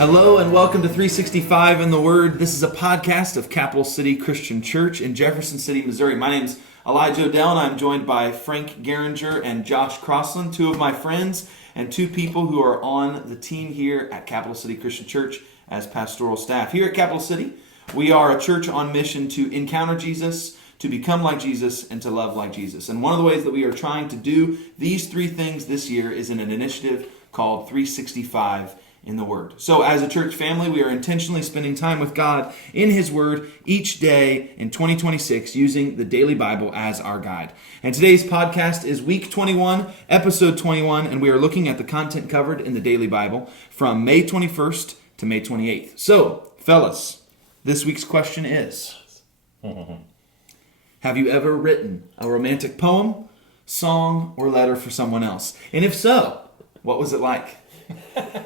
Hello and welcome to 365 in the Word. This is a podcast of Capital City Christian Church in Jefferson City, Missouri. My name's Elijah Odell and I'm joined by Frank Geringer and Josh Crossland, two of my friends and two people who are on the team here at Capital City Christian Church as pastoral staff. Here at Capital City, we are a church on mission to encounter Jesus, to become like Jesus, and to love like Jesus. And one of the ways that we are trying to do these three things this year is in an initiative called 365 in the Word. So as a church family, we are intentionally spending time with God in His Word each day in 2026 using the Daily Bible as our guide. And today's podcast is week 21, episode 21, and we are looking at the content covered in the Daily Bible from May 21st to May 28th. So, fellas, this week's question is, have you ever written a romantic poem, song, or letter for someone else? And if so, what was it like?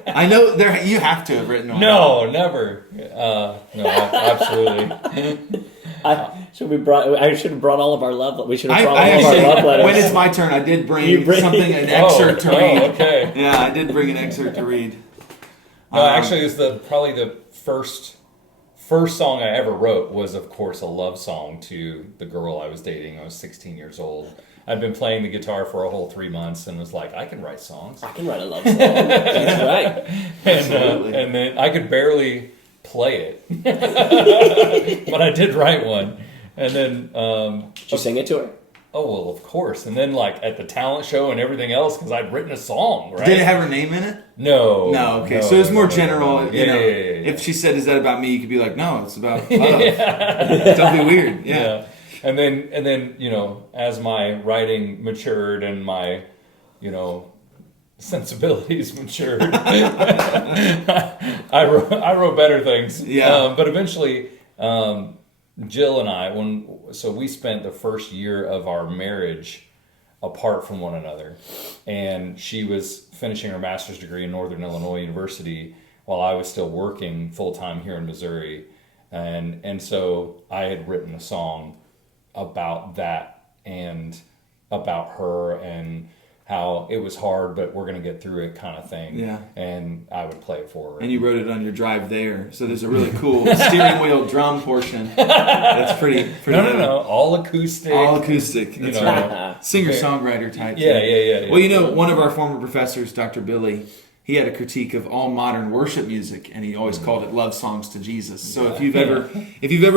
I know you have to have written one. No, never. No, absolutely. I should have brought all of our love. We should have brought all of our love letters. When it's my turn, I did bring an excerpt to read. Okay. Yeah, I did bring an excerpt to read. Actually, it was probably the first song I ever wrote was, of course, a love song to the girl I was dating. I was 16 years old. I'd been playing the guitar for a whole 3 months and was like, I can write songs. I can write a love song. That's right. And then I could barely play it. But I did write one. And then... Did you sing it to her? Oh, well, of course. And then, at the talent show and everything else, because I'd written a song, right? Did it have her name in it? No. No, okay. So it was more general. Yeah. If she said, is that about me? You could be like, no, it's about love. Don't be weird. Yeah. And then, as my writing matured and my, sensibilities matured, I wrote better things. Yeah. But eventually, Jill and I, we spent the first year of our marriage apart from one another, and she was finishing her master's degree in Northern Illinois University while I was still working full time here in Missouri, and so I had written a song about that and about her and how it was hard, but we're going to get through it kind of thing. Yeah. And I would play it for her. And you wrote it on your drive there. So there's a really cool steering wheel drum portion. That's pretty No. All acoustic. All acoustic. That's right. Singer-songwriter type Yeah. thing. Well, one of our former professors, Dr. Billy, he had a critique of all modern worship music, and he always called it love songs to Jesus. So if you've ever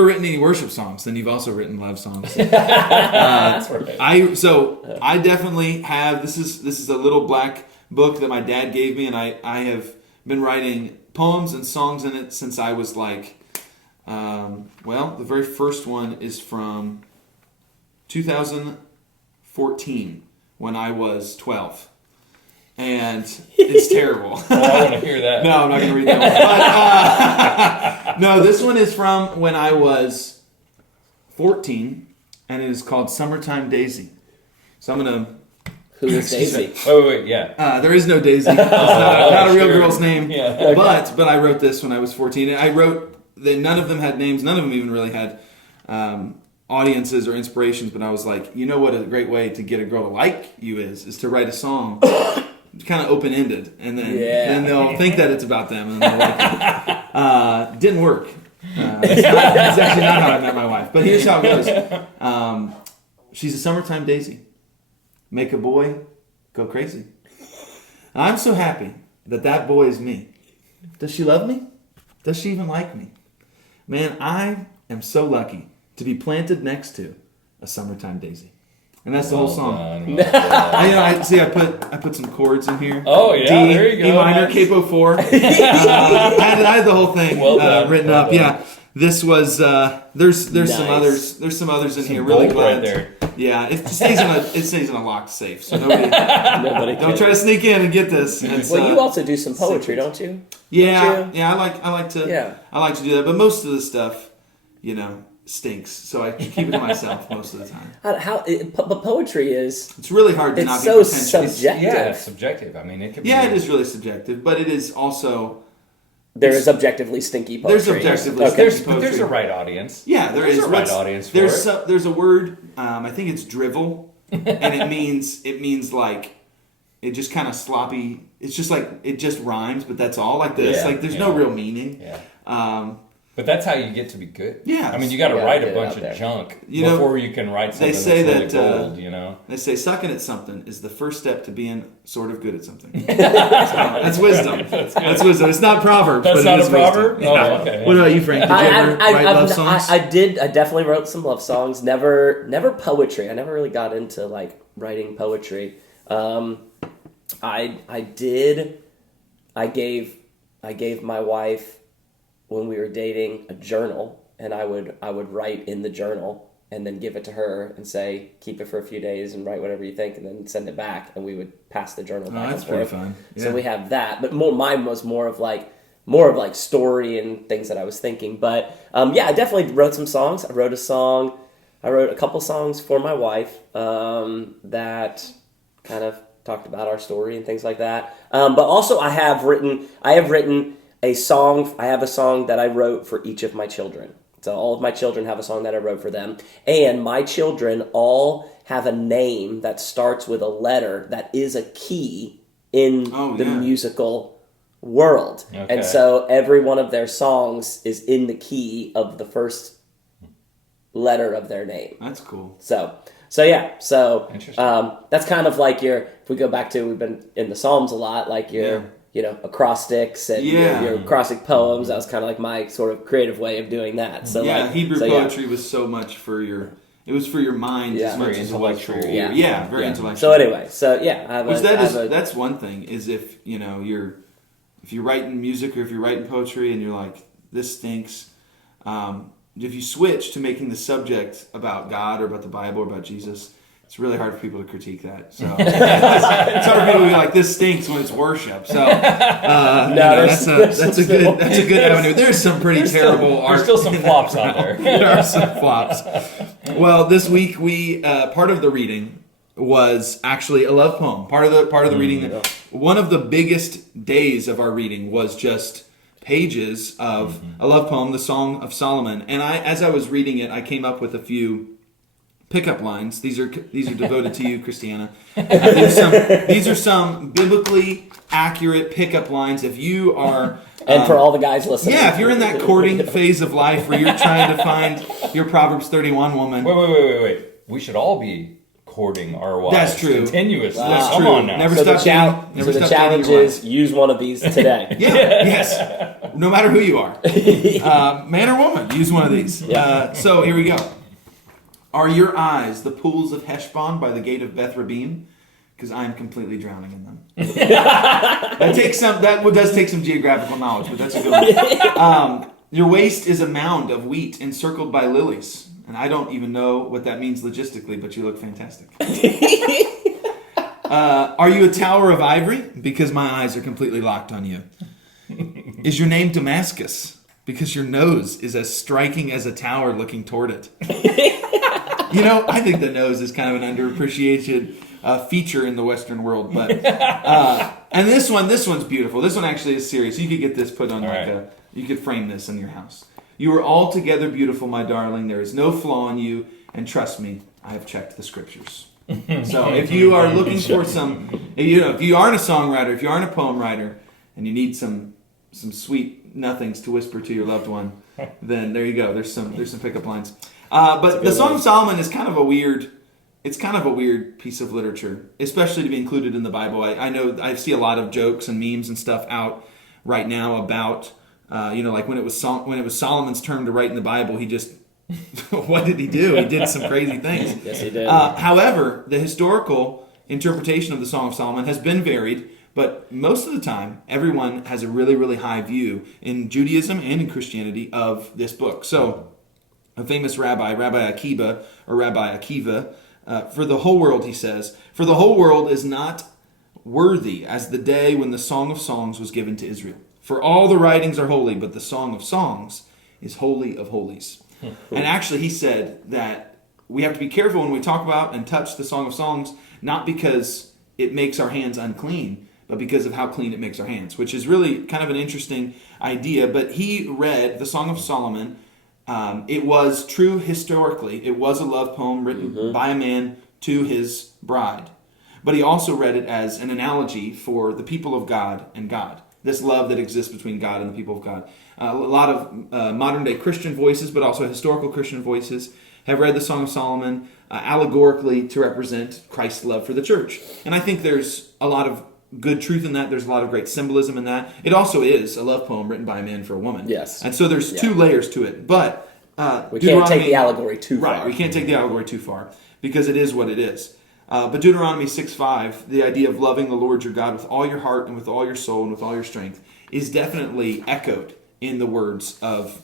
written any worship songs, then you've also written love songs. That's right. I definitely have. This is a little black book that my dad gave me, and I have been writing poems and songs in it since I was the very first one is from 2014 when I was 12. And it's terrible. I want to hear that. No, I'm not going to read that one. But, no, this one is from when I was 14, and it is called Summertime Daisy. So I'm going to... Who is Daisy? Wait, yeah. There is no Daisy. It's not a real girl's name. Yeah. Okay. But I wrote this when I was 14. And I wrote... None of them had names. None of them even really had audiences or inspirations. But I was like, you know what a great way to get a girl to like you is to write a song... kind of open-ended, and then they'll think that it's about them, and they'll like it. Didn't work. It's actually not how I met my wife, but here's how it goes. She's a summertime daisy. Make a boy go crazy. I'm so happy that boy is me. Does she love me? Does she even like me? Man, I am so lucky to be planted next to a summertime daisy. And that's the whole song. I put some chords in here. Oh yeah, there you go. E minor, capo 4. I had the whole thing written up. Yeah, this was. There's nice. Some others. There's some others in here. Really glad. Right there. Yeah, it stays in a locked safe, so nobody don't try to sneak in and get this. You also do some poetry, don't you? Yeah, I like to do that, but most of the stuff, stinks, so I keep it to myself most of the time. But poetry is... It's really hard to not be pretentious. It's so subjective. Yeah, it's subjective. I mean, it can be... Yeah, it is really subjective, but it is also... There is objectively stinky poetry. There's objectively stinky poetry. But there's a right audience. Yeah, there's a right audience for it. There's a word, I think it's drivel, and it means like it just kind of sloppy. It's just like it just rhymes, but that's all. Like this, Yeah. like there's no real meaning. Yeah. But that's how you get to be good. Yeah. I mean, you got to write a get it bunch out of there. junk You know, before you can write something they say that's really that, gold, you know? They say sucking at something is the first step to being sort of good at something. That's wisdom. That's wisdom. It's not Proverbs, That's but not it is a proverb? wisdom. Oh, Yeah. okay. What about you, Frank? Did you ever write love songs? I did. I definitely wrote some love songs. Never poetry. I never really got into like writing poetry. I did. I gave my wife, when we were dating, a journal, and I would write in the journal and then give it to her and say, keep it for a few days and write whatever you think, and then send it back, and we would pass the journal back That's and forth. pretty fun. Yeah. So we have that, but mine was more of like story and things that I was thinking. But I definitely wrote some songs. I wrote a couple songs for my wife that kind of talked about our story and things like that. But also I have written a song. I have a song that I wrote for each of my children. So all of my children have a song that I wrote for them. And my children all have a name that starts with a letter that is a key in the musical world. Okay. And so every one of their songs is in the key of the first letter of their name. That's cool. So that's kind of like if we go back to, we've been in the Psalms a lot, like acrostics and your acrostic poems. That was kind of like my sort of creative way of doing that. So Hebrew poetry was so much for your mind as much as intellectual. Very intellectual. So anyway, that's one thing is if you're writing music or if you're writing poetry and you're like, this stinks. If you switch to making the subject about God or about the Bible or about Jesus, it's really hard for people to critique that. So it's hard for people to be like, this stinks when it's worship. So that's a good avenue. There's some pretty terrible art. There's still some flops out there. There are some flops. Well, this week we part of the reading was actually a love poem. Part of the reading. One of the biggest days of our reading was just pages of a love poem, the Song of Solomon. And as I was reading it, I came up with a few pickup lines. These are devoted to you, Christiana. These are some biblically accurate pickup lines. If you are... and for all the guys listening. Yeah, if you're in that courting phase of life where you're trying to find your Proverbs 31 woman... Wait. We should all be courting our wives. That's true. Continuously. That's Come true. on now. So the challenge is use one of these today. Yes. No matter who you are. Man or woman, use one of these. So here we go. Are your eyes the pools of Heshbon by the gate of Beth Rabim? Because I am completely drowning in them. That does take some geographical knowledge, but that's a good one. Your waist is a mound of wheat encircled by lilies. And I don't even know what that means logistically, but you look fantastic. Are you a tower of ivory? Because my eyes are completely locked on you. Is your name Damascus? Because your nose is as striking as a tower looking toward it. I think the nose is kind of an underappreciated feature in the Western world. But and this one's beautiful. This one actually is serious. You could get this put on you could frame this in your house. You are altogether beautiful, my darling. There is no flaw in you, and trust me, I have checked the scriptures. So if you are looking for if you aren't a songwriter, if you aren't a poem writer, and you need some sweet nothings to whisper to your loved one, then there you go. There's some pickup lines. But the Song of Solomon is kind of a weird piece of literature, especially to be included in the Bible. I know I see a lot of jokes and memes and stuff out right now about like when it was Solomon's turn to write in the Bible, he just what did he do? He did some crazy things. Yes, he did. However, the historical interpretation of the Song of Solomon has been varied, but most of the time, everyone has a really, really high view in Judaism and in Christianity of this book. So, a famous Rabbi Akiva, for the whole world, he says, for the whole world is not worthy as the day when the Song of Songs was given to Israel. For all the writings are holy, but the Song of Songs is holy of holies. And actually, he said that we have to be careful when we talk about and touch the Song of Songs, not because it makes our hands unclean, but because of how clean it makes our hands, which is really kind of an interesting idea. But he read the Song of Solomon. It was true historically. It was a love poem written by a man to his bride. but he also read it as an analogy for the people of God and God. This love that exists between God and the people of God. A lot of modern-day Christian voices, but also historical Christian voices, have read the Song of Solomon allegorically to represent Christ's love for the church. And I think there's a lot of good truth in that. There's a lot of great symbolism in that. It also is a love poem written by a man for a woman. Yes. And so there's two layers to it. But we can't take the allegory too far. Right, we can't take the allegory too far because it is what it is. But Deuteronomy 6:5, the idea of loving the Lord your God with all your heart and with all your soul and with all your strength, is definitely echoed in the words of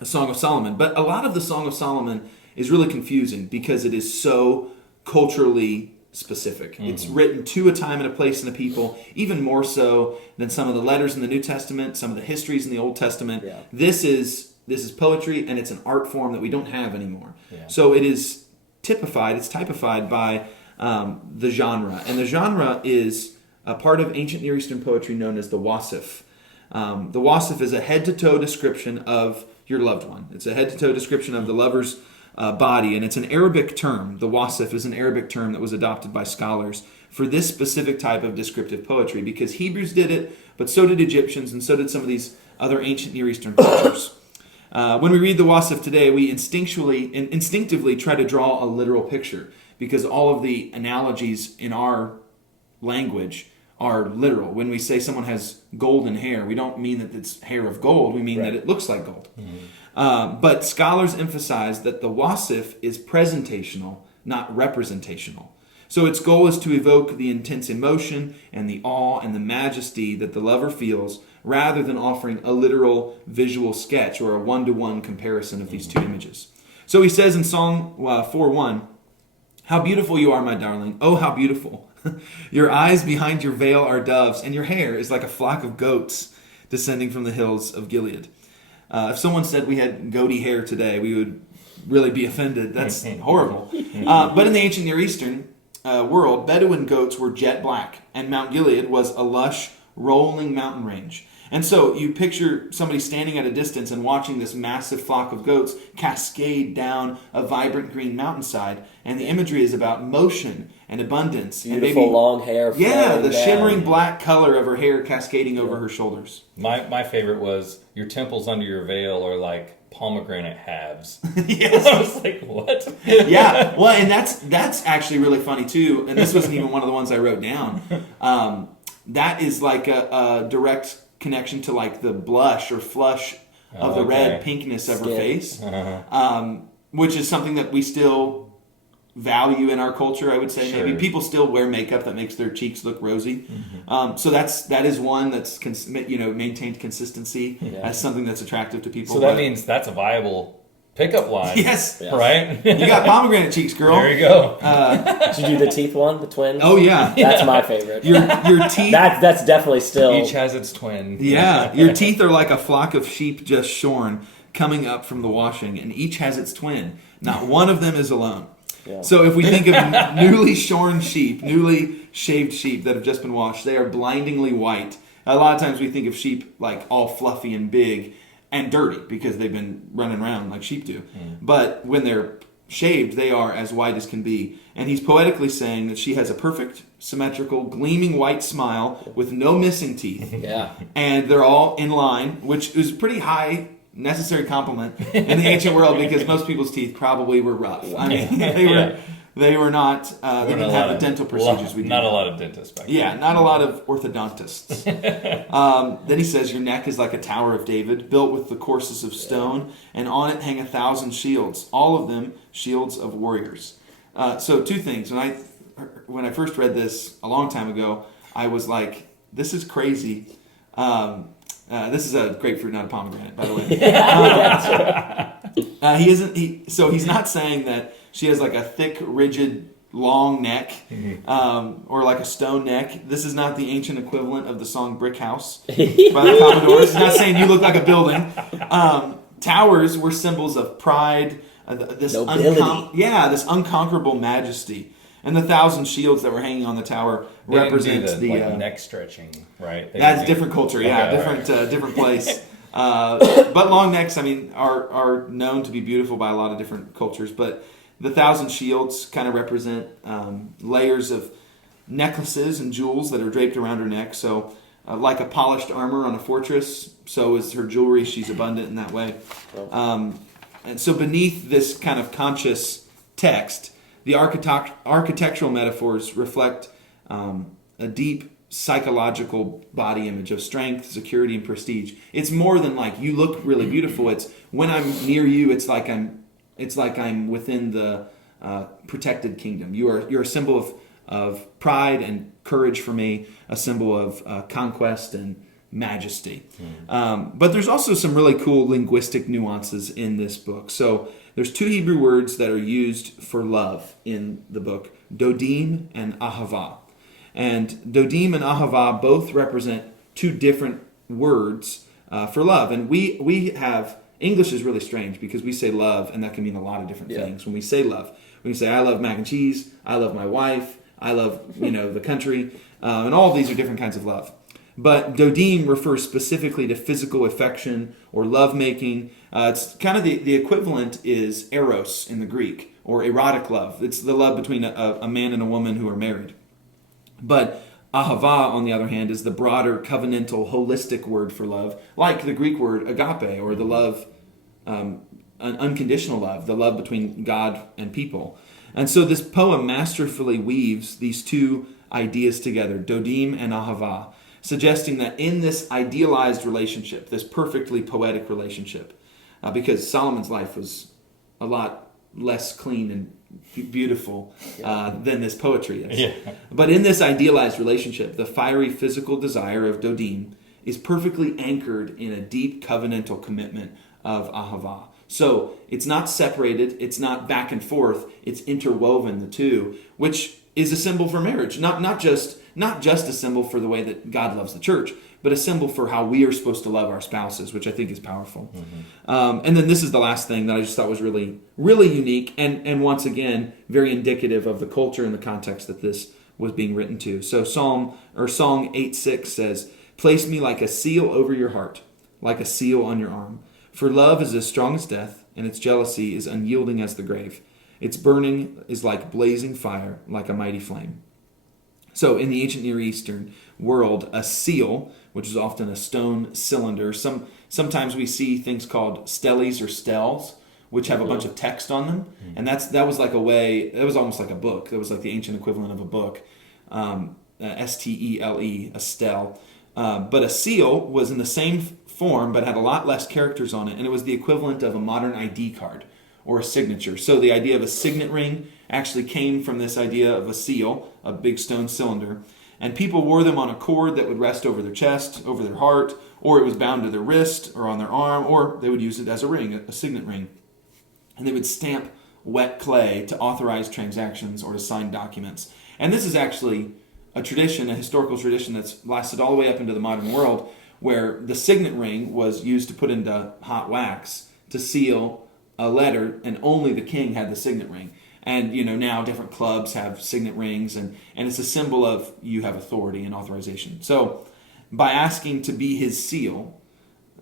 the Song of Solomon. But a lot of the Song of Solomon is really confusing because it is so culturally specific. Mm-hmm. It's written to a time and a place and a people, even more so than some of the letters in the New Testament, some of the histories in the Old Testament. Yeah. This is poetry, and it's an art form that we don't have anymore. Yeah. So it is typified by the genre. And the genre is a part of ancient Near Eastern poetry known as the wasif. The wasif is a head-to-toe description of your loved one. It's a head-to-toe description of the lover's body, and it's an Arabic term. The wasif is an Arabic term that was adopted by scholars for this specific type of descriptive poetry because Hebrews did it, but so did Egyptians, and so did some of these other ancient Near Eastern cultures. When we read the wasif today, we instinctively try to draw a literal picture because all of the analogies in our language are literal. When we say someone has golden hair, we don't mean that it's hair of gold. We mean that it looks like gold. Mm-hmm. But scholars emphasize that the wasif is presentational, not representational. So its goal is to evoke the intense emotion and the awe and the majesty that the lover feels rather than offering a literal visual sketch or a one-to-one comparison of these two images. So he says in Song 4:1, "How beautiful you are, my darling. Oh, how beautiful. Your eyes behind your veil are doves, and your hair is like a flock of goats descending from the hills of Gilead." If someone said we had goatee hair today, we would really be offended. That's horrible. But in the ancient Near Eastern world, Bedouin goats were jet black, and Mount Gilead was a lush, rolling mountain range. And so you picture somebody standing at a distance and watching this massive flock of goats cascade down a vibrant green mountainside, and the imagery is about motion and abundance. Beautiful and long hair. Yeah, the down. Shimmering black color of her hair cascading over her shoulders. My favorite was your temples under your veil are like pomegranate halves. Yes. I was like, what? Yeah, well, and that's actually really funny too, and this wasn't even one of the ones I wrote down. That is like a direct connection to like the blush or flush of the red pinkness of her face, which is something that we still value in our culture, I would say. Sure. Maybe people still wear makeup that makes their cheeks look rosy. Mm-hmm. So that is one that's maintained consistency as something that's attractive to people. So that means that's a viable pickup line. Yes. Right? You got pomegranate cheeks, girl. There you go. Did you do the teeth one, the twin? Oh, yeah. That's my favorite. Your teeth... That's definitely still... Each has its twin. Yeah. Your teeth are like a flock of sheep just shorn, coming up from the washing, and each has its twin. Not one of them is alone. Yeah. So if we think of newly shorn sheep, newly shaved sheep that have just been washed, they are blindingly white. A lot of times we think of sheep like all fluffy and big and dirty because they've been running around like sheep do. But when they're shaved, they are as white as can be. And he's poetically saying that she has a perfect, symmetrical, gleaming white smile with no missing teeth. Yeah. And they're all in line, which is pretty high necessary compliment in the ancient world because most people's teeth probably were rough. I mean, they were not. They didn't have the dental procedures we do. Not a lot of dentists back then. Yeah, not a lot of orthodontists. Then he says, "Your neck is like a tower of David, built with the courses of stone, and on it hang 1,000 shields, all of them shields of warriors." So two things. When I first read this a long time ago, I was like, "This is crazy." This is a grapefruit, not a pomegranate, by the way. So he's not saying that she has like a thick, rigid, long neck, or like a stone neck. This is not the ancient equivalent of the song "Brick House" by the Commodores. He's not saying you look like a building. Towers were symbols of pride, this unconquerable majesty. And the 1,000 shields that were hanging on the tower represents the neck stretching, right? That's different culture, different place. But long necks, are known to be beautiful by a lot of different cultures. But the 1,000 shields kind of represent layers of necklaces and jewels that are draped around her neck. So like a polished armor on a fortress, so is her jewelry. She's abundant in that way. And so beneath this kind of conscious text, the architectural metaphors reflect a deep psychological body image of strength, security, and prestige. It's more than like you look really beautiful. It's when I'm near you, it's like I'm within the protected kingdom. You're a symbol of pride and courage for me, a symbol of conquest and majesty. But there's also some really cool linguistic nuances in this book. So there's 2 Hebrew words that are used for love in the book, dodim and ahava. And dodim and ahava both represent 2 different words for love. And we have, English is really strange because we say love, and that can mean a lot of different things. When we say love, we can say, I love mac and cheese, I love my wife, I love the country, and all of these are different kinds of love. But dodim refers specifically to physical affection or lovemaking. It's kind of the equivalent is eros in the Greek, or erotic love. It's the love between a man and a woman who are married. But ahava, on the other hand, is the broader covenantal, holistic word for love, like the Greek word agape, or the love, an unconditional love, the love between God and people. And so this poem masterfully weaves these 2 ideas together, dodim and ahava, suggesting that in this idealized relationship, this perfectly poetic relationship, because Solomon's life was a lot less clean and beautiful than this poetry is. Yeah. But in this idealized relationship, the fiery physical desire of dodim is perfectly anchored in a deep covenantal commitment of ahava. So it's not separated, it's not back and forth, it's interwoven, the 2, which is a symbol for marriage. Not just a symbol for the way that God loves the church, but a symbol for how we are supposed to love our spouses, which I think is powerful. And then this is the last thing that I just thought was really, really unique, and once again, very indicative of the culture and the context that this was being written to. So Song 8:6 says, "Place me like a seal over your heart, like a seal on your arm. For love is as strong as death, and its jealousy is unyielding as the grave. Its burning is like blazing fire, like a mighty flame." So in the ancient Near Eastern world, a seal, which is often a stone cylinder, sometimes we see things called steles or stels, which have a bunch of text on them. And that was like that was almost like a book. That was like the ancient equivalent of a book. Stele, a stel. But a seal was in the same form, but had a lot less characters on it. And it was the equivalent of a modern ID card or a signature. So the idea of a signet ring actually came from this idea of a seal, a big stone cylinder. And people wore them on a cord that would rest over their chest, over their heart, or it was bound to their wrist or on their arm, or they would use it as a ring, a signet ring. And they would stamp wet clay to authorize transactions or to sign documents. And this is actually a tradition, a historical tradition that's lasted all the way up into the modern world, where the signet ring was used to put into hot wax to seal a letter, and only the king had the signet ring. And now different clubs have signet rings, and it's a symbol of you have authority and authorization. So by asking to be his seal,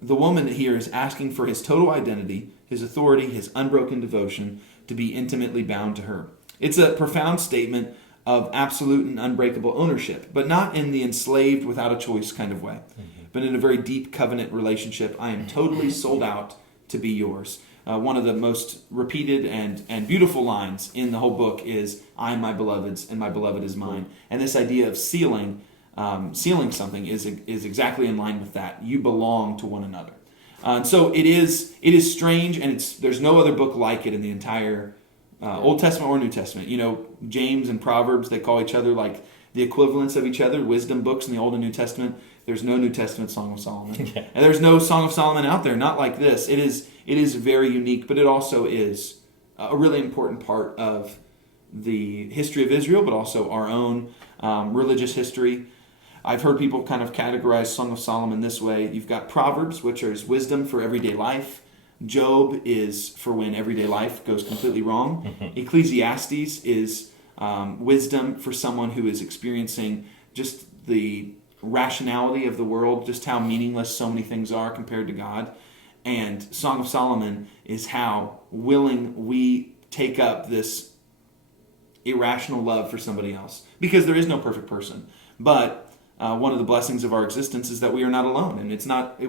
the woman here is asking for his total identity, his authority, his unbroken devotion, to be intimately bound to her. It's a profound statement of absolute and unbreakable ownership, but not in the enslaved without a choice kind of way, but in a very deep covenant relationship. I am totally sold out to be yours. One of the most repeated and beautiful lines in the whole book is, "I am my beloved's, and my beloved is mine." And this idea of sealing something is exactly in line with that. You belong to one another. So it is strange, and there's no other book like it in the entire Old Testament or New Testament. James and Proverbs, they call each other like the equivalents of each other, wisdom books in the Old and New Testament. There's no New Testament Song of Solomon. And there's no Song of Solomon out there, not like this. It is very unique, but it also is a really important part of the history of Israel, but also our own religious history. I've heard people kind of categorize Song of Solomon this way. You've got Proverbs, which is wisdom for everyday life. Job is for when everyday life goes completely wrong. Ecclesiastes is wisdom for someone who is experiencing just the rationality of the world, just how meaningless so many things are compared to God. And Song of Solomon is how willing we take up this irrational love for somebody else, because there is no perfect person. But one of the blessings of our existence is that we are not alone, and it's not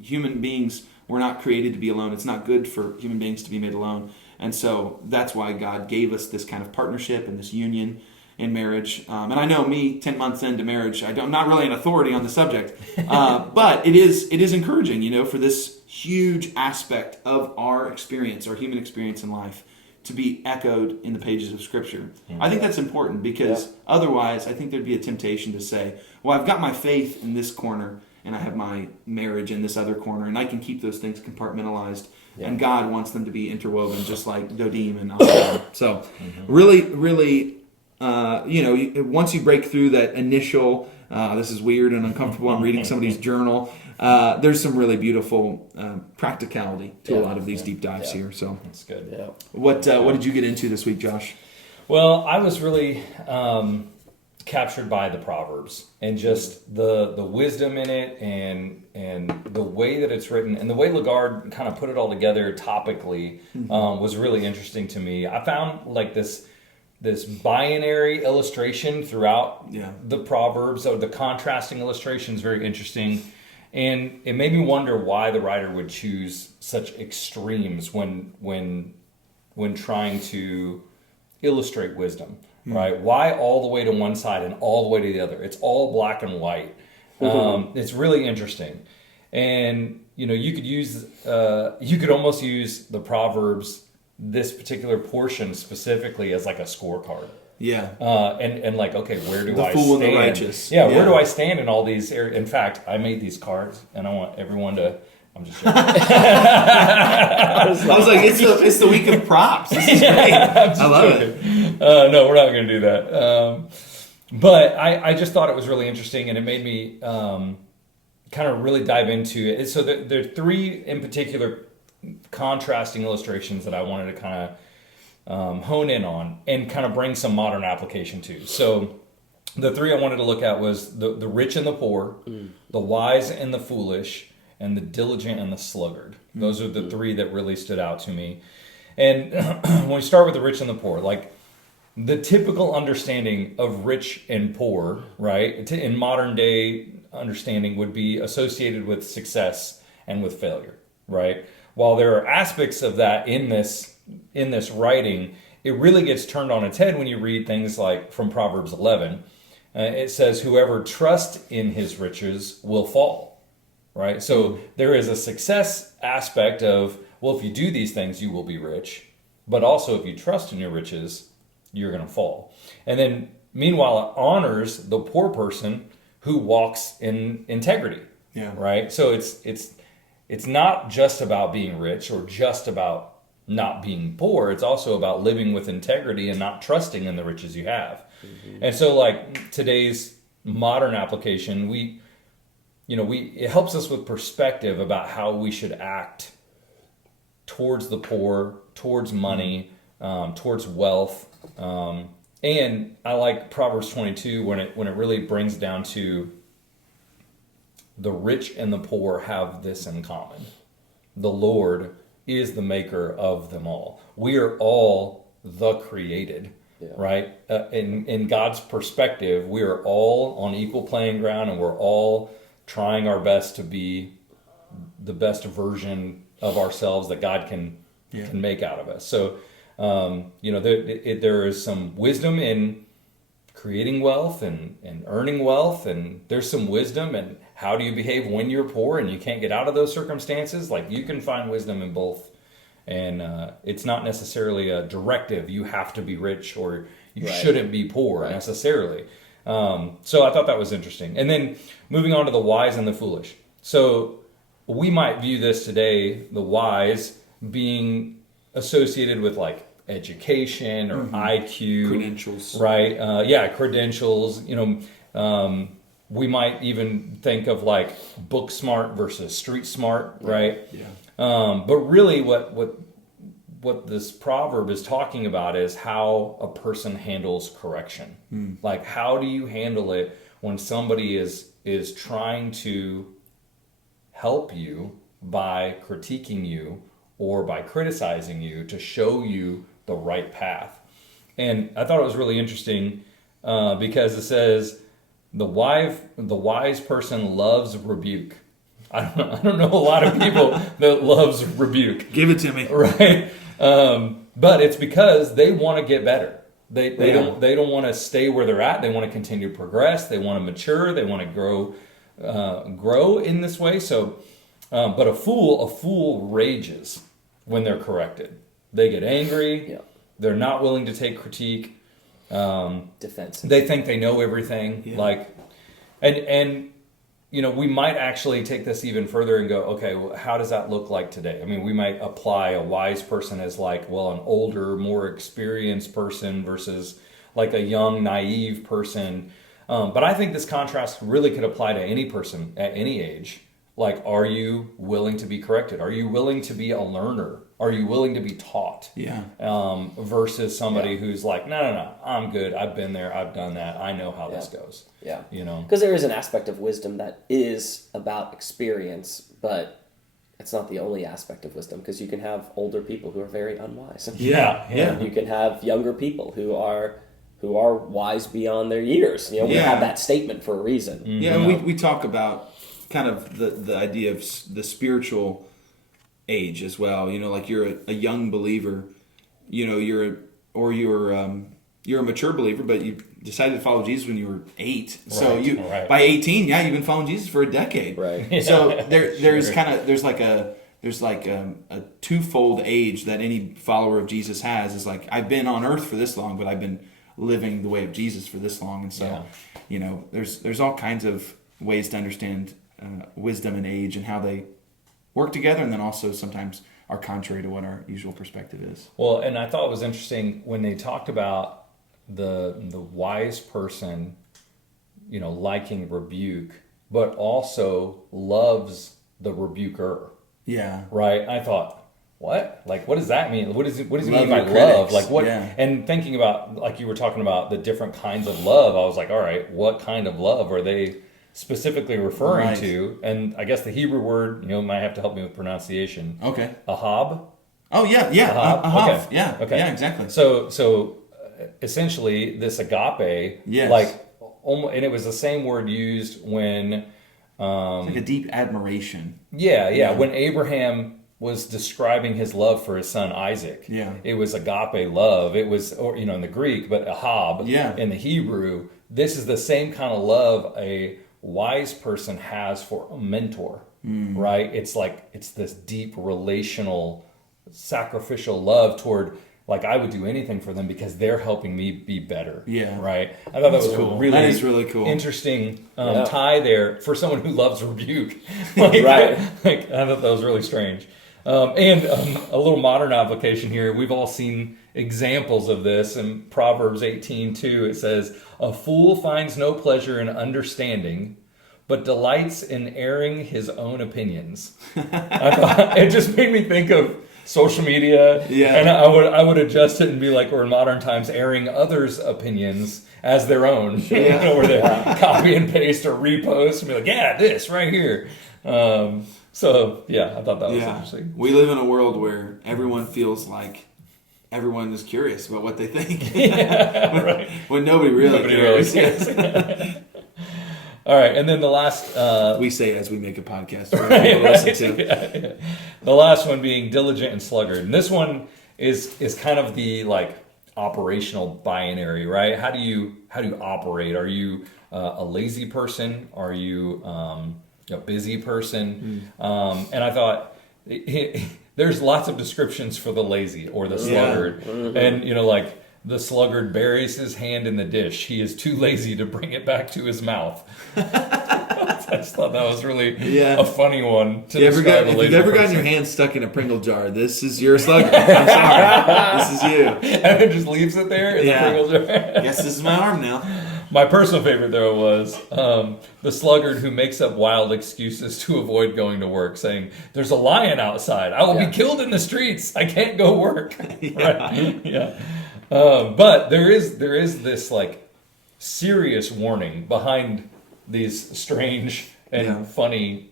human beings. We're not created to be alone. It's not good for human beings to be made alone, and so that's why God gave us this kind of partnership and this union in marriage. And I know me, 10 months into marriage, I'm not really an authority on the subject, but it is encouraging, for this huge aspect of our experience, our human experience in life, to be echoed in the pages of Scripture. I think that's important, because otherwise I think there'd be a temptation to say, well, I've got my faith in this corner and I have my marriage in this other corner, and I can keep those things compartmentalized. And God wants them to be interwoven, just like Dodim and Al. So really, really, once you break through that initial, this is weird and uncomfortable, I'm reading somebody's journal, there's some really beautiful practicality to a lot of these deep dives here. So that's good. Yeah. What did you get into this week, Josh? Well, I was really captured by the Proverbs and just the wisdom in it, and the way that it's written, and the way LaGard kind of put it all together topically was really interesting to me. I found like this binary illustration throughout the Proverbs, so the contrasting illustration is very interesting. And it made me wonder why the writer would choose such extremes when trying to illustrate wisdom, right? Why all the way to one side and all the way to the other? It's all black and white. It's really interesting. And, you could almost use the Proverbs, this particular portion specifically, as like a scorecard. Yeah. And like, okay, where do I stand? The fool and the righteous. Yeah, where do I stand in all these areas? In fact, I made these cards, and I want everyone to... I'm just joking. I was like, it's the week of props. This is great. I love it. No, we're not going to do that. But I just thought it was really interesting, and it made me kind of really dive into it. So there are three in particular contrasting illustrations that I wanted to kind of hone in on and kind of bring some modern application to. So the three I wanted to look at was the rich and the poor, the wise and the foolish, and the diligent and the sluggard. Those are the three that really stood out to me. And when we start with the rich and the poor, like the typical understanding of rich and poor, right, in modern day understanding would be associated with success and with failure, right? While there are aspects of that in this writing, it really gets turned on its head when you read things like from Proverbs 11. It says, whoever trusts in his riches will fall. Right? So there is a success aspect of, well, if you do these things, you will be rich. But also, if you trust in your riches, you're going to fall. And then, meanwhile, it honors the poor person who walks in integrity. Yeah. Right? So it's not just about being rich or just about not being poor. It's also about living with integrity and not trusting in the riches you have. And so, like today's modern application, it helps us with perspective about how we should act towards the poor, towards money, towards wealth. And I like Proverbs 22 when it really brings down to the rich and the poor have this in common. The Lord is the maker of them all. We are all the created. Right? In God's perspective, we are all on equal playing ground, and we're all trying our best to be the best version of ourselves that God can make out of us. So, there is some wisdom in creating wealth and earning wealth, and there's some wisdom in how do you behave when you're poor and you can't get out of those circumstances. Like, you can find wisdom in both. And it's not necessarily a directive, you have to be rich or you shouldn't be poor necessarily. So I thought that was interesting. And then moving on to the wise and the foolish. So we might view this today, the wise, being associated with like education or IQ. Credentials. Right? Credentials. We might even think of like book smart versus street smart, right? Yeah. But really what this proverb is talking about is how a person handles correction. Like, how do you handle it when somebody is trying to help you by critiquing you or by criticizing you to show you the right path? And I thought it was really interesting because it says the wise person loves rebuke. I don't know a lot of people that loves rebuke. Give it to me. Right? But it's because they want to get better. They don't want to stay where they're at. They want to continue to progress. They want to mature. They want to grow in this way. So, but a fool rages when they're corrected. They get angry. Yeah. They're not willing to take critique. Defensive. They think they know everything. Yeah. And we might actually take this even further and go, okay, well, how does that look like today? I mean, we might apply a wise person as like, well, an older, more experienced person versus like a young, naive person. But I think this contrast really could apply to any person at any age. Like, are you willing to be corrected? Are you willing to be a learner? Are you willing to be taught? Yeah. Versus somebody who's like, no, I'm good. I've been there. I've done that. I know how this goes. Yeah. Because there is an aspect of wisdom that is about experience, but it's not the only aspect of wisdom, because you can have older people who are very unwise. Yeah. You can have younger people who are wise beyond their years. We have that statement for a reason. Mm-hmm. Yeah, and we talk about kind of the idea of the spiritual age as well. Like you're a young believer, you're a mature believer, but you decided to follow Jesus when you were 8. So by 18, you've been following Jesus for a decade. Right. Yeah. So there's like a twofold age that any follower of Jesus has. Is like, I've been on earth for this long, but I've been living the way of Jesus for this long. And so, there's all kinds of ways to understand wisdom and age and how they work together, and then also sometimes are contrary to what our usual perspective is. Well, and I thought it was interesting when they talked about the wise person, liking rebuke, but also loves the rebuker. Yeah. Right? I thought, what? Like, what does that mean? What does he mean by your love? critics. Like, what? Yeah. And thinking about, like you were talking about the different kinds of love, I was like, all right, what kind of love are they specifically referring to? And I guess the Hebrew word, might have to help me with pronunciation. Okay. Ahab. Oh yeah. Ahab. Okay. Yeah. Okay. Yeah. Exactly. So essentially, this agape, yes. And it was the same word used when it's like a deep admiration. Yeah. When Abraham was describing his love for his son Isaac. Yeah. It was agape love. It was, in the Greek, but Ahab in the Hebrew. This is the same kind of love a wise person has for a mentor, right? It's this deep relational, sacrificial love toward, like, I would do anything for them because they're helping me be better. Yeah. Right? I thought that was cool. that is really cool. Interesting tie there for someone who loves rebuke. Right. I thought that was really strange. And a little modern application here. We've all seen examples of this in Proverbs 18:2. It says, "A fool finds no pleasure in understanding, but delights in airing his own opinions." It just made me think of social media, and I would adjust it and be like, or in modern times, airing others' opinions as their own, where they copy and paste or repost and be like, yeah, this right here. So I thought that was interesting. We live in a world where everyone feels like everyone is curious about what they think. When nobody really cares. All right, and then the last... we say as we make a podcast for people to listen to. The last one being diligent and sluggard. And this one is kind of the operational binary, right? How do you operate? Are you a lazy person? Are you a busy person? And I thought there's lots of descriptions for the lazy or the sluggard. And the sluggard buries his hand in the dish. He is too lazy to bring it back to his mouth. I just thought that was really a funny one to describe a lazy person. If you've ever gotten your hand stuck in a Pringle jar, this is your sluggard. I'm sorry. This is you. And it just leaves it there in the Pringle jar. Guess this is my arm now. My personal favorite, though, was the sluggard who makes up wild excuses to avoid going to work, saying, "There's a lion outside. I will be killed in the streets. I can't go work." But there is this serious warning behind these strange and funny,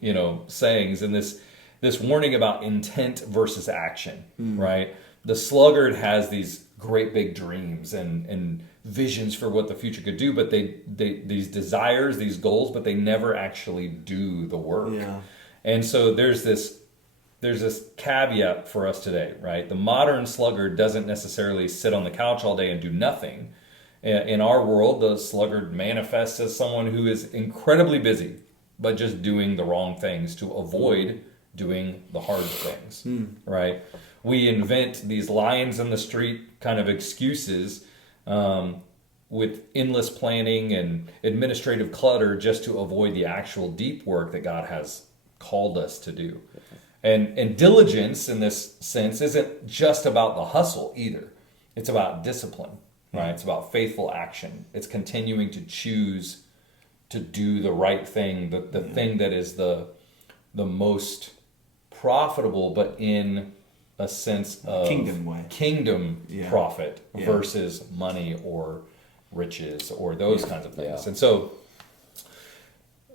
sayings, and this warning about intent versus action, right? The sluggard has these great big dreams and visions for what the future could do, but they these desires, these goals, but they never actually do the work. Yeah. And so there's this caveat for us today, right? The modern sluggard doesn't necessarily sit on the couch all day and do nothing. In our world, the sluggard manifests as someone who is incredibly busy, but just doing the wrong things to avoid doing the hard things, right? We invent these lions in the street kind of excuses with endless planning and administrative clutter just to avoid the actual deep work that God has called us to do. And diligence in this sense isn't just about the hustle either. It's about discipline, right? It's about faithful action. It's continuing to choose to do the right thing, the thing that is the most profitable, but in a sense of kingdom profit versus money or riches or those kinds of things. And so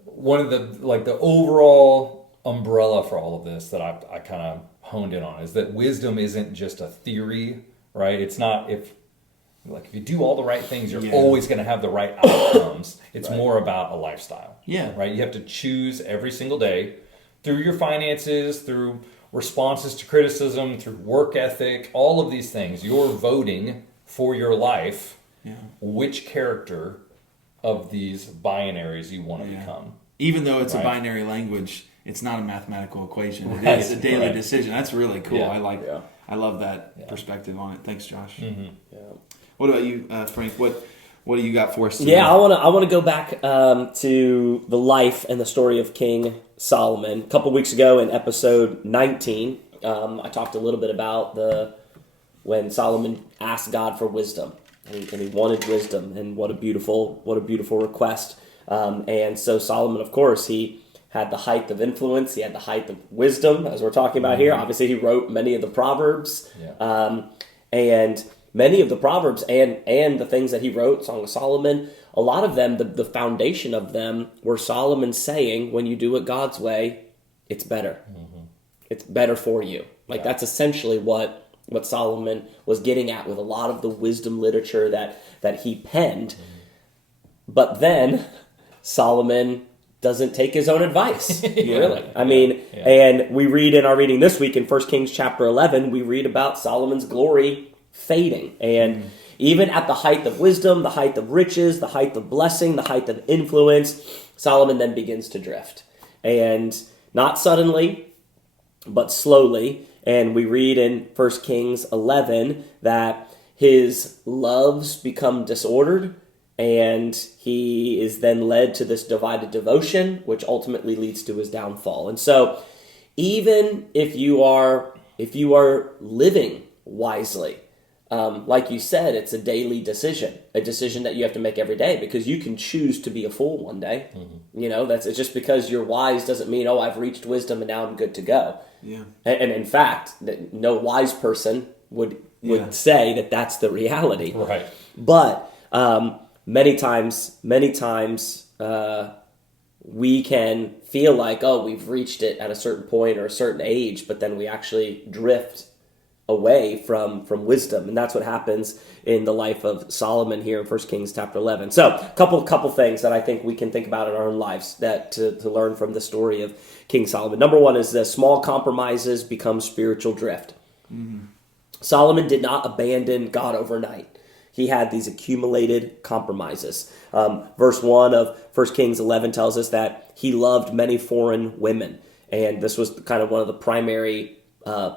one of the overall umbrella for all of this that I kind of honed in on is that wisdom isn't just a theory, right? It's not if you do all the right things, you're always going to have the right outcomes. It's more about a lifestyle. Right? You have to choose every single day through your finances, through responses to criticism, through work ethic, all of these things. You're voting for your life which character of these binaries you want to become. Even though it's a binary language, it's not a mathematical equation. It's a daily decision. That's really cool. I love that perspective on it. Thanks, Josh. What about you, Frank? What do you got for us today? I want to go back to the life and the story of King Solomon. A couple weeks ago in episode 19, I talked a little bit about when Solomon asked God for wisdom, and he wanted wisdom, and what a beautiful request. And so Solomon, of course, he had the height of influence, he had the height of wisdom, as we're talking about here. Obviously, he wrote many of the Proverbs, and many of the Proverbs and the things that he wrote, Song of Solomon, a lot of them, the foundation of them were Solomon saying, when you do it God's way, it's better. It's better for you. That's essentially what Solomon was getting at with a lot of the wisdom literature that he penned. But then Solomon doesn't take his own advice, really. I mean, and we read in our reading this week in 1 Kings chapter 11, we read about Solomon's glory fading. And even at the height of wisdom, the height of riches, the height of blessing, the height of influence, Solomon then begins to drift. And not suddenly, but slowly. And we read in 1 Kings 11 that his loves become disordered, and he is then led to this divided devotion, which ultimately leads to his downfall. And so even if you are living wisely, like you said, it's a daily decision, a decision that you have to make every day, because you can choose to be a fool one day. It's just because you're wise doesn't mean, I've reached wisdom and now I'm good to go. And in fact, no wise person would say that that's the reality. Right. But many times, we can feel like, we've reached it at a certain point or a certain age, but then we actually drift away from wisdom. And that's what happens in the life of Solomon here in 1 Kings chapter 11. So a couple things that I think we can think about in our own lives that to learn from the story of King Solomon. Number one is that small compromises become spiritual drift. Solomon did not abandon God overnight. He had these accumulated compromises. Verse 1 of 1 Kings 11 tells us that he loved many foreign women. And this was kind of one of the primary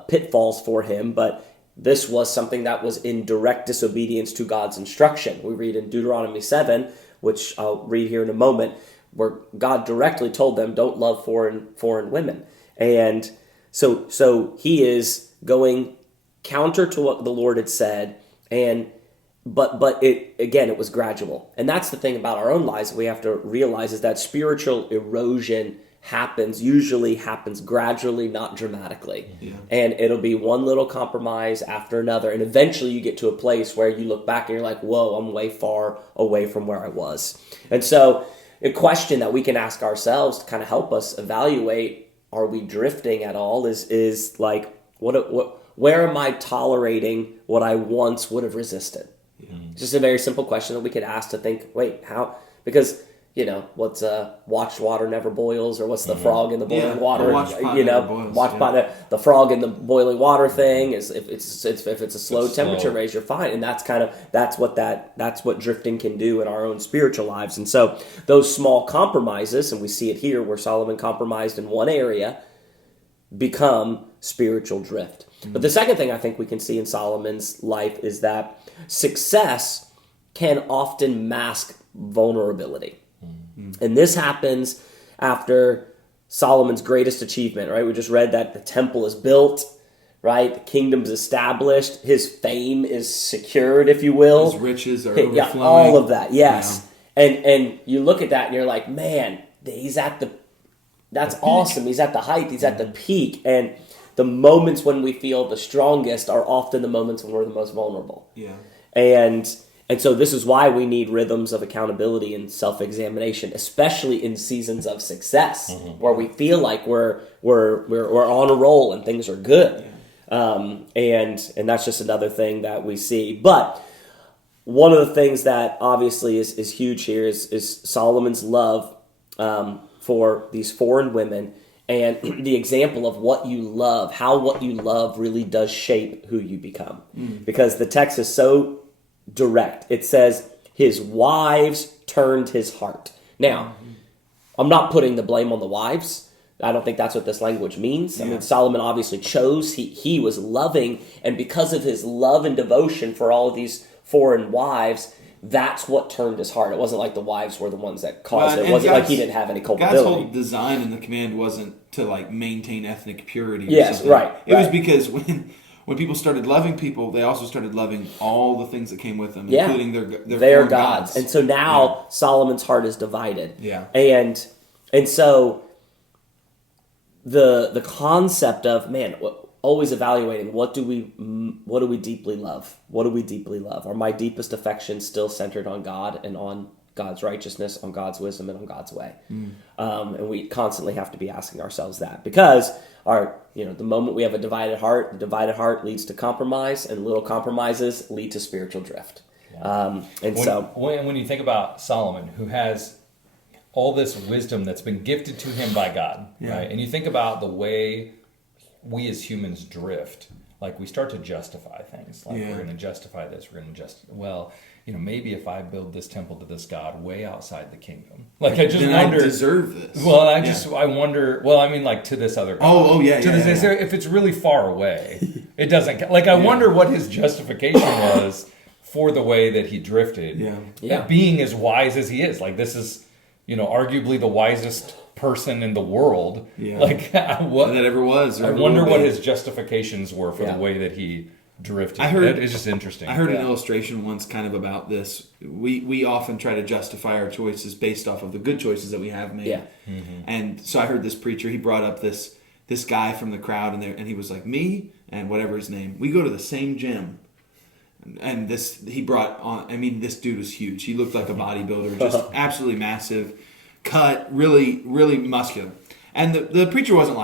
pitfalls for him, but this was something that was in direct disobedience to God's instruction. We read in Deuteronomy 7, which I'll read here in a moment, where God directly told them, don't love foreign women. And so he is going counter to what the Lord had said, but it was gradual. And that's the thing about our own lives we have to realize, is that spiritual erosion usually happens gradually, not dramatically. And it'll be one little compromise after another. And eventually you get to a place where you look back and you're like, whoa, I'm way far away from where I was. And so a question that we can ask ourselves to kind of help us evaluate, are we drifting at all, is like, what where am I tolerating what I once would have resisted? Just a very simple question that we could ask to think, wait, how? Because, what's watched water never boils, or what's the frog in the boiling water? Watched pot never boils, the frog in the boiling water thing is if it's a slow temperature slow. raise, you're fine, and that's what drifting can do in our own spiritual lives. And so those small compromises, and we see it here where Solomon compromised in one area, become spiritual drift. But the second thing I think we can see in Solomon's life is that success can often mask vulnerability. And this happens after Solomon's greatest achievement, right? We just read that the temple is built, right? The kingdom's established. His fame is secured, if you will. His riches are overflowing. Yeah, all of that, yes. Yeah. And you look at that and you're like, man, that's awesome. He's at the height. He's at the peak. And the moments when we feel the strongest are often the moments when we're the most vulnerable. Yeah. And so this is why we need rhythms of accountability and self-examination, especially in seasons of success, where we feel like we're on a roll and things are good. Yeah. And that's just another thing that we see. But one of the things that obviously is huge here is Solomon's love for these foreign women, and the example of what you love, how what you love really does shape who you become. Because the text is so direct. It says, his wives turned his heart. Now, I'm not putting the blame on the wives. I don't think that's what this language means. I mean, Solomon obviously chose. He was loving, and because of his love and devotion for all of these foreign wives, that's what turned his heart. It wasn't like the wives were the ones that caused it. It wasn't like he didn't have any culpability. God's whole design in the command wasn't to maintain ethnic purity. Yes, right. It was because when people started loving people, they also started loving all the things that came with them, including their gods. And so now Solomon's heart is divided. Yeah. And so the concept of, always evaluating what do we deeply love? What do we deeply love? Are my deepest affections still centered on God and on God's righteousness, on God's wisdom, and on God's way? And we constantly have to be asking ourselves that, because the moment we have a divided heart, the divided heart leads to compromise, and little compromises lead to spiritual drift. Yeah. When you think about Solomon, who has all this wisdom that's been gifted to him by God, right? And you think about the way we as humans drift, like we start to justify things, like we're going to justify this, we're going to maybe if I build this temple to this God way outside the kingdom, I deserve this. Well, I wonder. Well, I mean, to this other God. If it's really far away, it doesn't. I wonder what his justification was for the way that he drifted. Being as wise as he is, this is, arguably the wisest person in the world, that ever was. I wonder what his justifications were for the way that he drifted. It's just interesting. I heard an illustration once kind of about this. We often try to justify our choices based off of the good choices that we have made. Yeah. And so I heard this preacher, he brought up this guy from the crowd, and he was like, me and whatever his name, we go to the same gym. And this dude was huge. He looked like a bodybuilder, just absolutely massive, cut, really, really muscular. And the preacher wasn't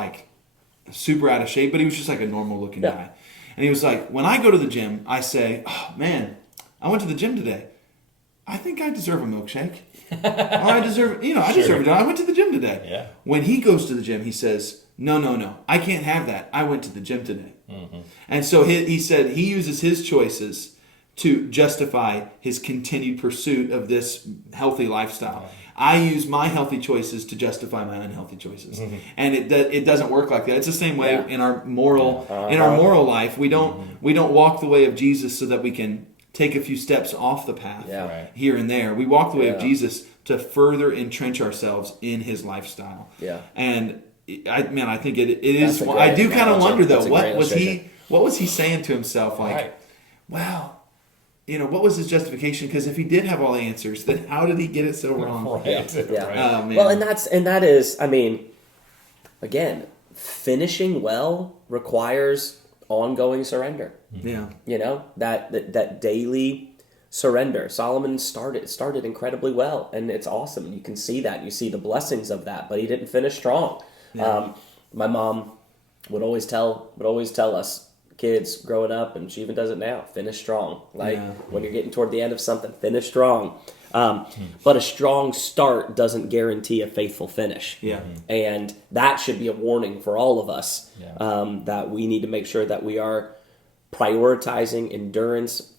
super out of shape, but he was just a normal looking guy. And he was like, when I go to the gym, I say, oh man, I went to the gym today. I think I deserve a milkshake. Or I deserve a job. I went to the gym today. Yeah. When he goes to the gym, he says, no, I can't have that. I went to the gym today. And so he said he uses his choices to justify his continued pursuit of this healthy lifestyle. I use my healthy choices to justify my unhealthy choices, and it doesn't work like that. It's the same way in our moral life. We don't walk the way of Jesus so that we can take a few steps off the path here and there. We walk the way of Jesus to further entrench ourselves in His lifestyle. Yeah, and I think it is. I do kind of wonder though, what was he saying to himself? Wow. What was his justification? Because if he did have all the answers, then how did he get it so wrong? Right. Oh, man. Well, and that is, again, finishing well requires ongoing surrender. Yeah. That daily surrender. Solomon started incredibly well, and it's awesome. You can see that. You see the blessings of that, but he didn't finish strong. Yeah. My mom would always tell us, kids growing up, and she even does it now. Finish strong. Like Yeah. when you're getting toward the end of something, finish strong. But a strong start doesn't guarantee a faithful finish. Yeah. And that should be a warning for all of us, Yeah. that we need to make sure that we are prioritizing endurance,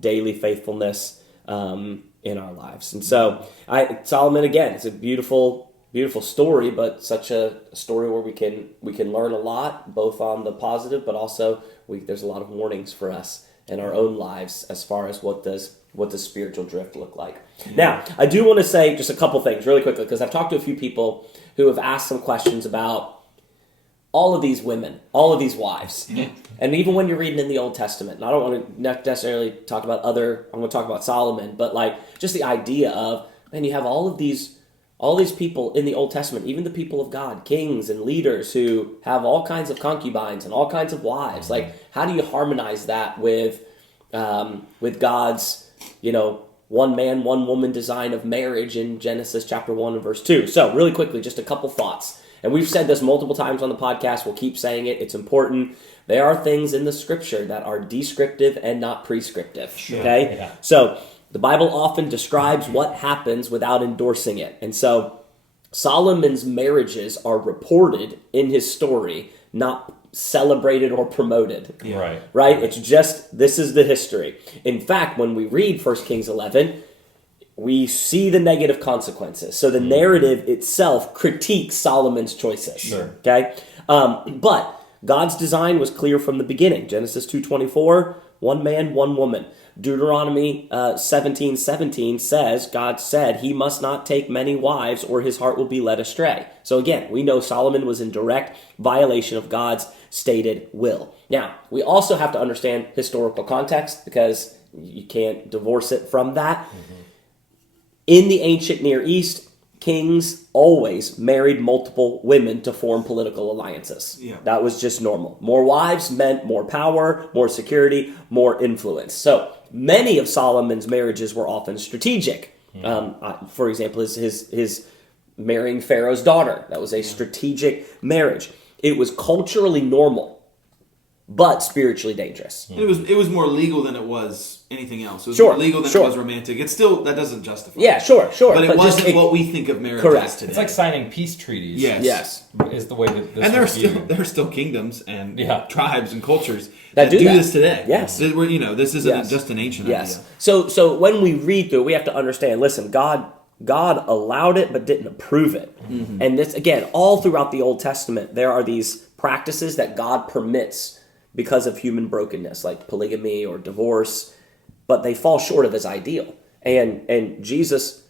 daily faithfulness in our lives. And so Solomon, again, it's a beautiful story, but such a story where we can learn a lot, both on the positive, but also there's a lot of warnings for us in our own lives as far as what does spiritual drift look like. Yeah. Now, I do want to say just a couple things really quickly, because I've talked to a few people who have asked some questions about all of these women, all of these wives. Yeah. And even when you're reading in the Old Testament, and I don't want to necessarily talk about I'm going to talk about Solomon, but like just the idea of, man, you have all these people in the Old Testament, even the people of God, kings and leaders who have all kinds of concubines and all kinds of wives. Like, how do you harmonize that with God's, one man, one woman design of marriage in Genesis chapter 1 and verse 2? So really quickly, just a couple thoughts. And we've said this multiple times on the podcast. We'll keep saying it. It's important. There are things in the scripture that are descriptive and not prescriptive. Sure. Okay? Yeah. So the Bible often describes what happens without endorsing it. And so Solomon's marriages are reported in his story, not celebrated or promoted. Yeah. Right? It's just, this is the history. In fact, when we read 1 Kings 11, we see the negative consequences. So the narrative itself critiques Solomon's choices. Sure. Okay? But God's design was clear from the beginning. Genesis 2:24, one man, one woman. Deuteronomy 17:17 says, God said, he must not take many wives or his heart will be led astray. So again, we know Solomon was in direct violation of God's stated will. Now, we also have to understand historical context, because you can't divorce it from that. Mm-hmm. In the ancient Near East, kings always married multiple women to form political alliances. Yeah. That was just normal. More wives meant more power, more security, more influence. So many of Solomon's marriages were often strategic. For example, his marrying Pharaoh's daughter. That was a strategic marriage. It was culturally normal, but spiritually dangerous. And it was more legal than it was anything else. It was more legal than it was romantic. It's still, that doesn't justify it. Yeah, sure. But it wasn't what we think of marriage as today. It's like signing peace treaties. Yes. Is the way that this and there are still kingdoms and tribes and cultures that do this today. Yes. This isn't just an ancient idea. So when we read through, we have to understand, listen, God allowed it but didn't approve it. Mm-hmm. And this, again, all throughout the Old Testament, there are these practices that God permits because of human brokenness, like polygamy or divorce, but they fall short of his ideal. And Jesus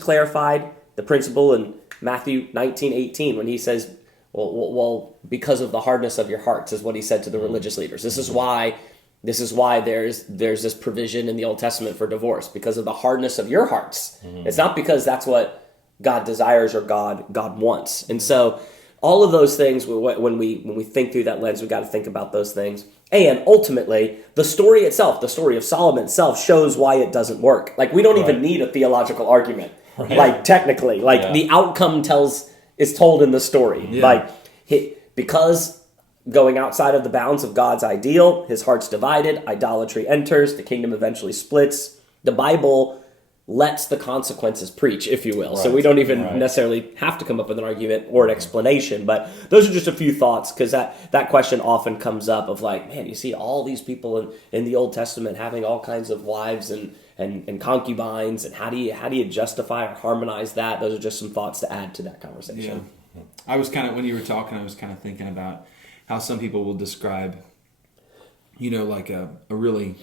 clarified the principle in Matthew 19:18 when he says, well, because of the hardness of your hearts, is what he said to the religious leaders. This is why there's this provision in the Old Testament for divorce, because of the hardness of your hearts. Mm-hmm. It's not because that's what God desires or God wants. And so all of those things, when we think through that lens, we've got to think about those things. And ultimately, the story itself, the story of Solomon itself, shows why it doesn't work. Like, we don't even need a theological argument. Right. Like, technically. Like, the outcome is told in the story. Yeah. Like, because going outside of the bounds of God's ideal, his heart's divided, idolatry enters, the kingdom eventually splits. The Bible lets the consequences preach, if you will. Right. So we don't even necessarily have to come up with an argument or an explanation, but those are just a few thoughts, because that question often comes up of like, man, you see all these people in the Old Testament having all kinds of wives and concubines, and how do you justify or harmonize that? Those are just some thoughts to add to that conversation. Yeah. I was when you were talking, I was kind of thinking about how some people will describe, like a really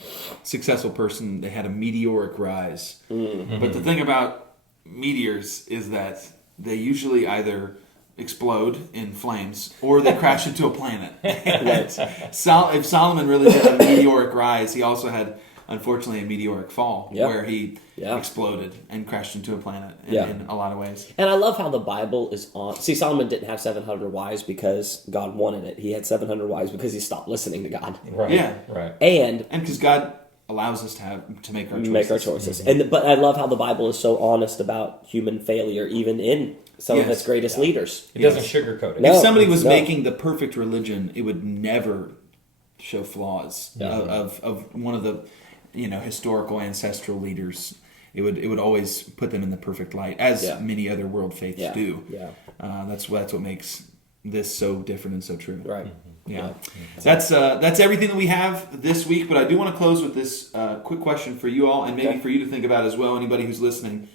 successful person, they had a meteoric rise. Mm-hmm. But the thing about meteors is that they usually either explode in flames or they crash into a planet. If Solomon really did a meteoric rise, he also had, unfortunately, a meteoric fall where he exploded and crashed into a planet in a lot of ways. And I love how the Bible is on. See, Solomon didn't have 700 wives because God wanted it. He had 700 wives because he stopped listening to God. Right. Yeah. Right. And because God allows us to make our choices. Mm-hmm. But I love how the Bible is so honest about human failure, even in some of its greatest leaders. It doesn't sugarcoat it. If somebody was making the perfect religion, it would never show flaws Yeah. of one of the historical ancestral leaders. It would always put them in the perfect light, as many other world faiths do. Yeah. That's what makes this so different and so true. Right. Yeah. That's everything that we have this week. But I do want to close with this quick question for you all, and maybe for you to think about as well. Anybody who's listening,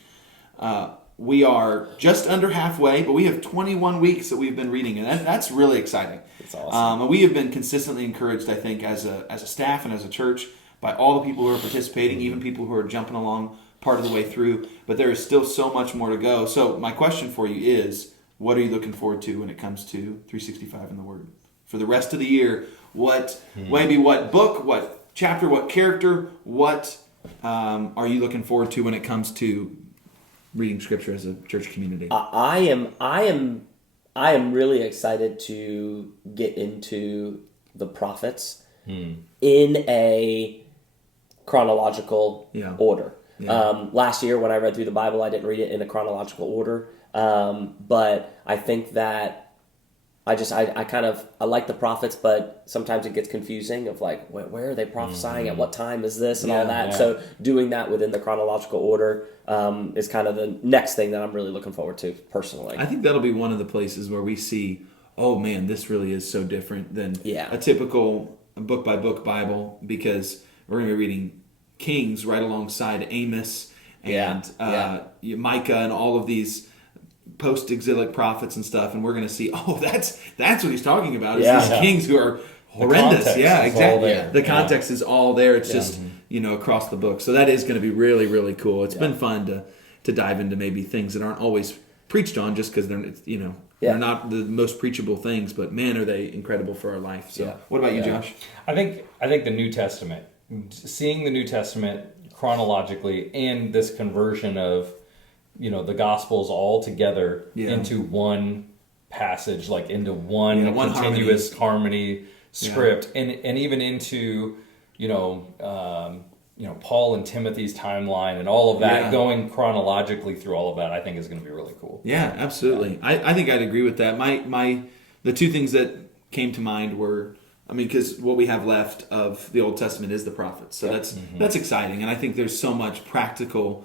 we are just under halfway, but we have 21 weeks that we've been reading, and that's really exciting. It's awesome. And we have been consistently encouraged, I think, as a staff and as a church, by all the people who are participating, even people who are jumping along part of the way through. But there is still so much more to go. So my question for you is, what are you looking forward to when it comes to 365 in the Word? For the rest of the year, what book, what chapter, what character, what are you looking forward to when it comes to reading Scripture as a church community? I am really excited to get into the prophets in a chronological order. Yeah. Last year when I read through the Bible, I didn't read it in a chronological order, but I think that I like the prophets, but sometimes it gets confusing of like, where are they prophesying? At what time is this and all that? Yeah. So doing that within the chronological order is kind of the next thing that I'm really looking forward to personally. I think that'll be one of the places where we see, oh man, this really is so different than a typical book-by-book Bible, because we're going to be reading Kings right alongside Amos and Micah and all of these post-exilic prophets and stuff, and we're going to see, that's what he's talking about, is these kings who are horrendous. Yeah, exactly. The context is all there. It's just, across the book. So that is going to be really, really cool. It's been fun to dive into maybe things that aren't always preached on just because they're not the most preachable things, but man, are they incredible for our life. So what about you, Josh? I think the New Testament, seeing the New Testament chronologically, and this conversion of the Gospels all together into one passage, like into one continuous harmony script, and even into Paul and Timothy's timeline and all of that, going chronologically through all of that, I think is going to be really cool. Yeah, absolutely. I think I'd agree with that. The two things that came to mind were, because what we have left of the Old Testament is the prophets, so that's exciting, and I think there's so much practical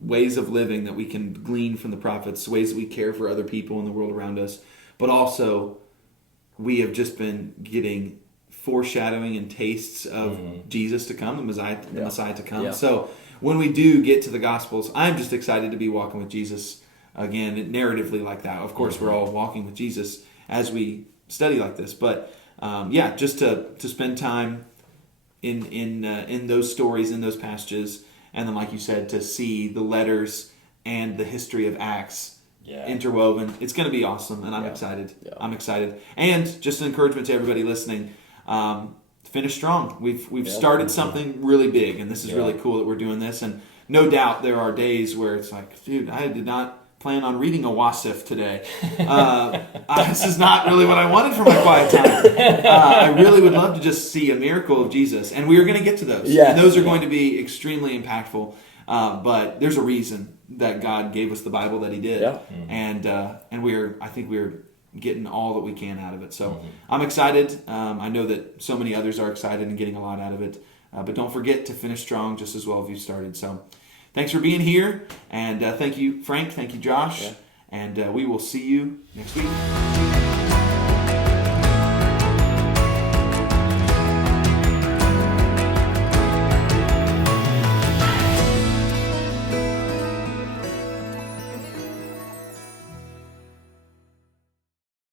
ways of living that we can glean from the prophets, ways that we care for other people in the world around us, but also we have just been getting foreshadowing and tastes of Jesus to come, the Messiah to come. So when we do get to the Gospels, I'm just excited to be walking with Jesus again, narratively like that. Of course, we're all walking with Jesus as we study like this, but just to spend time in those stories, in those passages, and then, like you said, to see the letters and the history of Acts interwoven. It's going to be awesome, and I'm excited. Yeah. I'm excited. And just an encouragement to everybody listening, finish strong. We've started something really big, and this is really cool that we're doing this. And no doubt there are days where it's like, dude, I did not plan on reading a wasif today. This is not really what I wanted for my quiet time. I really would love to just see a miracle of Jesus, and we are going to get to those. Yeah. And those are going to be extremely impactful. But there's a reason that God gave us the Bible that He did, and I think we're getting all that we can out of it. So I'm excited. I know that so many others are excited and getting a lot out of it. But don't forget to finish strong just as well as you started. So thanks for being here, and thank you, Frank. Thank you, Josh. And we will see you next week.